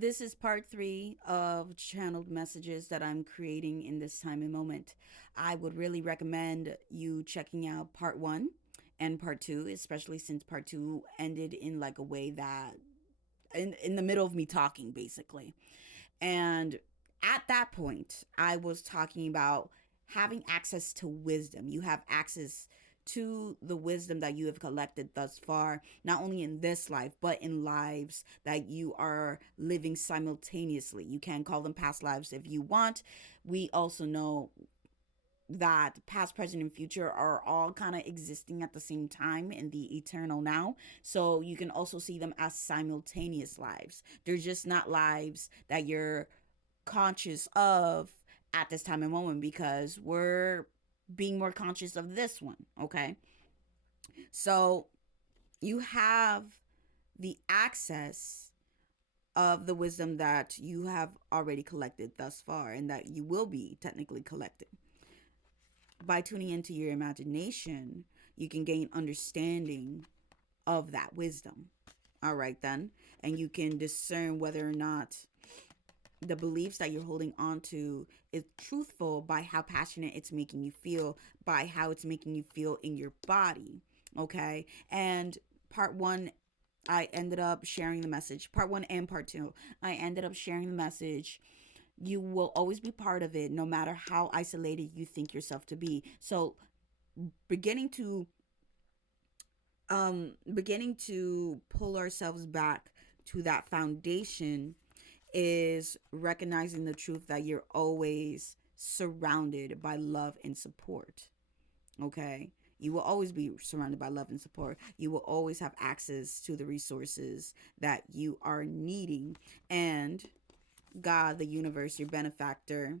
This is part 3 of channeled messages that I'm creating in this time and moment. I would really recommend you checking out part 1 and part 2, especially since part 2 ended in like a way that in the middle of me talking basically. And at that point, I was talking about having access to wisdom. You have access to the wisdom that you have collected thus far, not only in this life, but in lives that you are living simultaneously. You can call them past lives if you want. We also know that past, present, and future are all kind of existing at the same time in the eternal now. So you can also see them as simultaneous lives. They're just not lives that you're conscious of at this time and moment because we're being more conscious of this one. Okay. So you have the access of the wisdom that you have already collected thus far and that you will be technically collecting. By tuning into your imagination, you can gain understanding of that wisdom. All right, then. And you can discern whether or not the beliefs that you're holding on to is truthful by how passionate it's making you feel, by how it's making you feel in your body. Okay. And part 1, I ended up sharing the message. Part 1 and part 2, I ended up sharing the message. You will always be part of it no matter how isolated you think yourself to be. So beginning to beginning to pull ourselves back to that foundation is recognizing the truth that you're always surrounded by love and support. Okay? You will always be surrounded by love and support. You will always have access to the resources that you are needing. And God, the universe, your benefactor,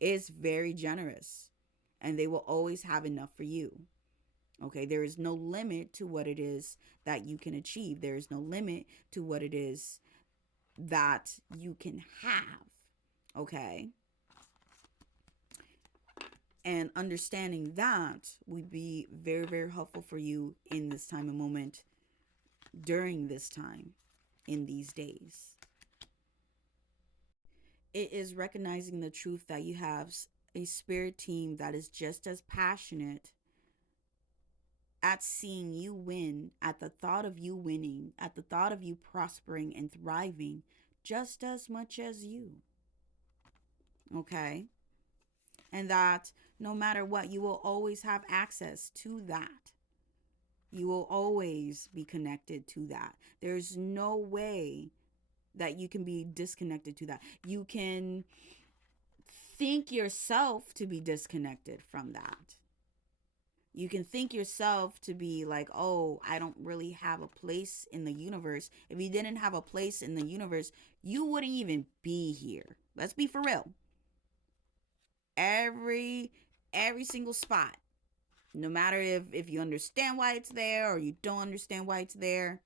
is very generous. And they will always have enough for you. Okay, there is no limit to what it is that you can achieve. There is no limit to what it is that you can have. Okay. And understanding that would be very, very helpful for you in this time and moment, during this time, in these days. It is recognizing the truth that you have a spirit team that is just as passionate at seeing you win, at the thought of you winning, at the thought of you prospering and thriving, just as much as you. Okay? And that no matter what, you will always have access to that. You will always be connected to that. There's no way that you can be disconnected to that. You can think yourself to be disconnected from that. You can think yourself to be like, oh, I don't really have a place in the universe. If you didn't have a place in the universe, you wouldn't even be here. Let's be for real. Every single spot, no matter if you understand why it's there or you don't understand why it's there,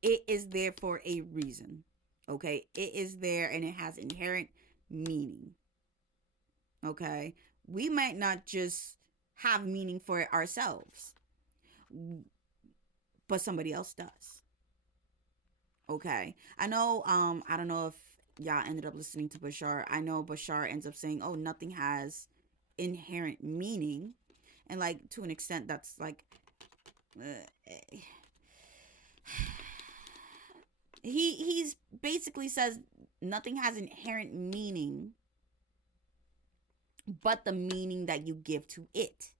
it is there for a reason. Okay? It is there and it has inherent meaning. Okay? We might not just have meaning for it ourselves, but somebody else does. Okay? I know, I don't know if y'all ended up listening to Bashar. I know Bashar ends up saying, oh, nothing has inherent meaning. And like to an extent that's like he's basically says nothing has inherent meaning but the meaning that you give to it.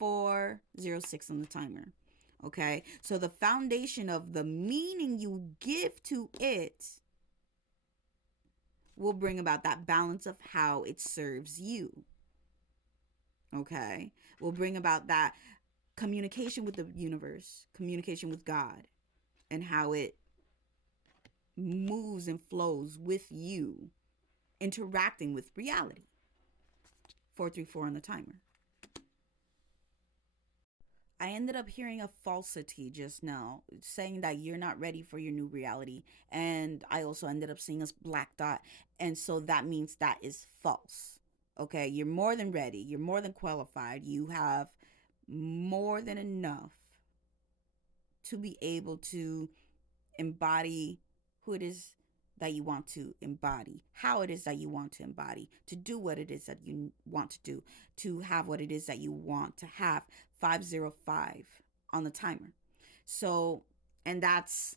406 on the timer. Okay, so the foundation of the meaning you give to it will bring about that balance of how it serves you. Okay, will bring about that communication with the universe, communication with God, and how it moves and flows with you, interacting with reality. 434 on the timer. I ended up hearing a falsity just now saying that you're not ready for your new reality. And I also ended up seeing a black dot. And so that means that is false. Okay, you're more than ready. You're more than qualified. You have more than enough to be able to embody who it is that you want to embody, how it is that you want to embody, to do what it is that you want to do, to have what it is that you want to have. 505 on the timer. So, and that's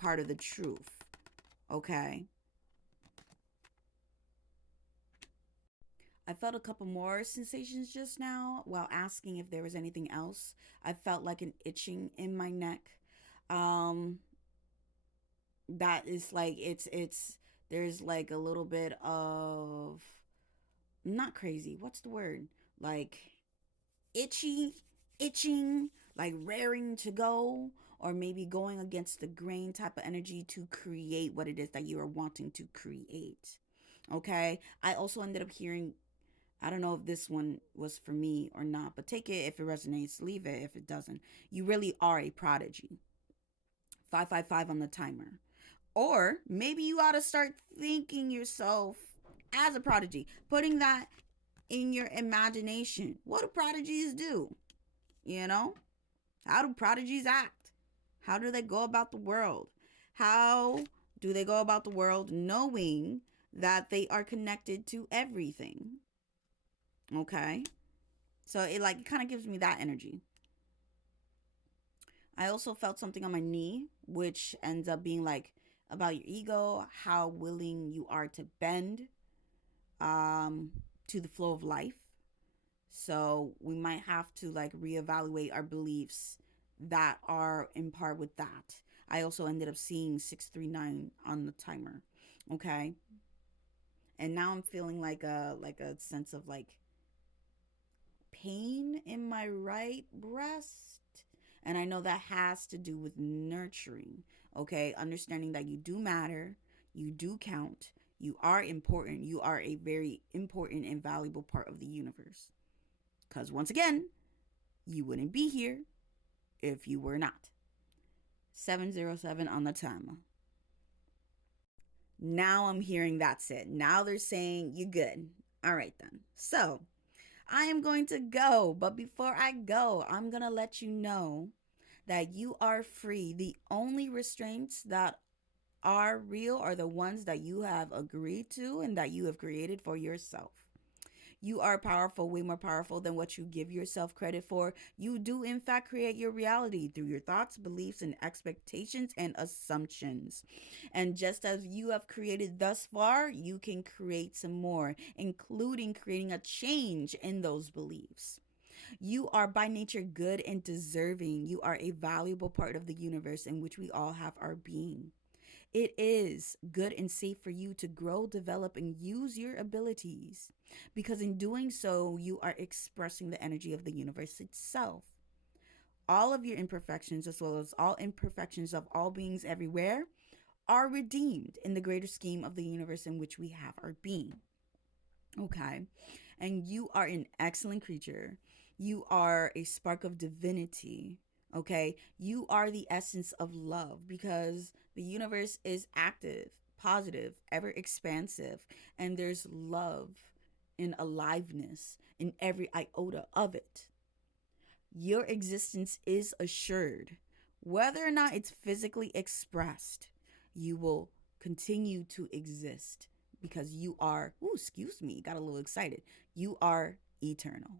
part of the truth. Okay. I felt a couple more sensations just now while asking if there was anything else. I felt like an itching in my neck. Um, that is like it's there's like a little bit of not crazy. What's the word? Like itchy, itching, like raring to go, or maybe going against the grain type of energy to create what it is that you are wanting to create. Okay. I also ended up hearing, I don't know if this one was for me or not, but take it if it resonates, leave it if it doesn't. You really are a prodigy. 555 on the timer. Or maybe you ought to start thinking yourself as a prodigy, putting that in your imagination. What do prodigies do? You know? How do prodigies act? How do they go about the world? How do they go about the world knowing that they are connected to everything? Okay? So it kind of gives me that energy. I also felt something on my knee, which ends up being like about your ego, how willing you are to bend um, to the flow of life. So we might have to like reevaluate our beliefs that are in part with that. I also ended up seeing 639 on the timer. Okay. And now I'm feeling like a sense of like pain in my right breast. And I know that has to do with nurturing. Okay. Understanding that you do matter, you do count, you are important, you are a very important and valuable part of the universe. Because once again, you wouldn't be here if you were not. 707 on the timer. Now I'm hearing that's it. Now they're saying you good. All right then. So I am going to go. But before I go, I'm going to let you know that you are free. The only restraints that are real are the ones that you have agreed to and that you have created for yourself. You are powerful, way more powerful than what you give yourself credit for. You do, in fact, create your reality through your thoughts, beliefs, and expectations and assumptions. And just as you have created thus far, you can create some more, including creating a change in those beliefs. You are by nature good and deserving. You are a valuable part of the universe in which we all have our being. It is good and safe for you to grow, develop, and use your abilities because in doing so, you are expressing the energy of the universe itself. All of your imperfections, as well as all imperfections of all beings everywhere, are redeemed in the greater scheme of the universe in which we have our being. Okay. And you are an excellent creature. You are a spark of divinity. Okay. You are the essence of love because the universe is active, positive, ever expansive, and there's love and aliveness in every iota of it. Your existence is assured. Whether or not it's physically expressed, you will continue to exist because you are, ooh, excuse me, got a little excited. You are eternal.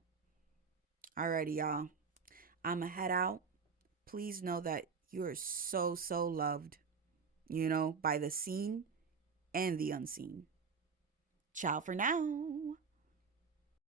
Alrighty, y'all. I'ma head out. Please know that you are so, so loved, by the seen and the unseen. Ciao for now.